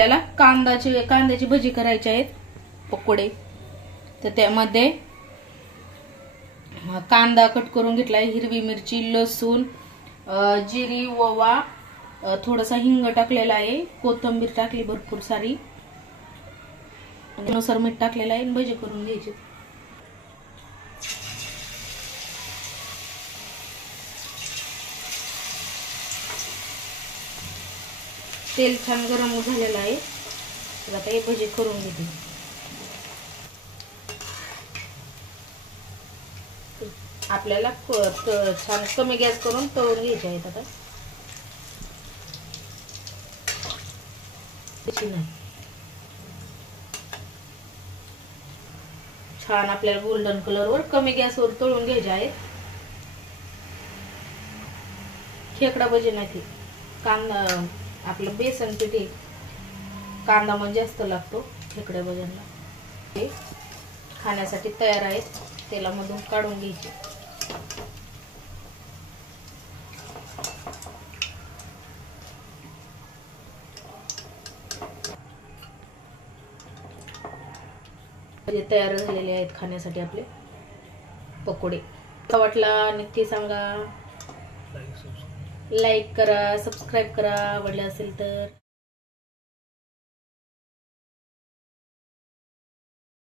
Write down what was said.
आपल्याला कांद्याची भजी करायची आहेत, पकोडे. तर त्यामध्ये कांदा कट करून घेतलाय, हिरवी मिरची, लसूण, जिरी, ओवा, थोडासा हिंग टाकलेला आहे, कोथिंबीर टाकली भरपूर सारी, अनुसार मीठ टाकलेलं आहे. भजी करून घ्यायची. तेल छान गरम झालेलं आहे. तर आता हे भजी करून घेते. आपल्याला छान कमी गॅस करून तळून घ्यायचे आहेत. आता नाही छान आपल्याला गोल्डन कलरवर कमी गॅसवर तळून घ्यायचे आहेत. खेकडा भजी नाही, ती कांदा आपलं बेसन पिठी, कांदा म्हणजे जास्त लागतो खेकड्या भज्यांना. हे खाण्यासाठी तयार आहेत. तेलामधून काढून घ्यायचे. तयार झालेले आहेत खाण्यासाठी आपले पकोडे. वाटला नक्की सांगा, लाईक करा, सबस्क्राईब करा आवडले असेल तर.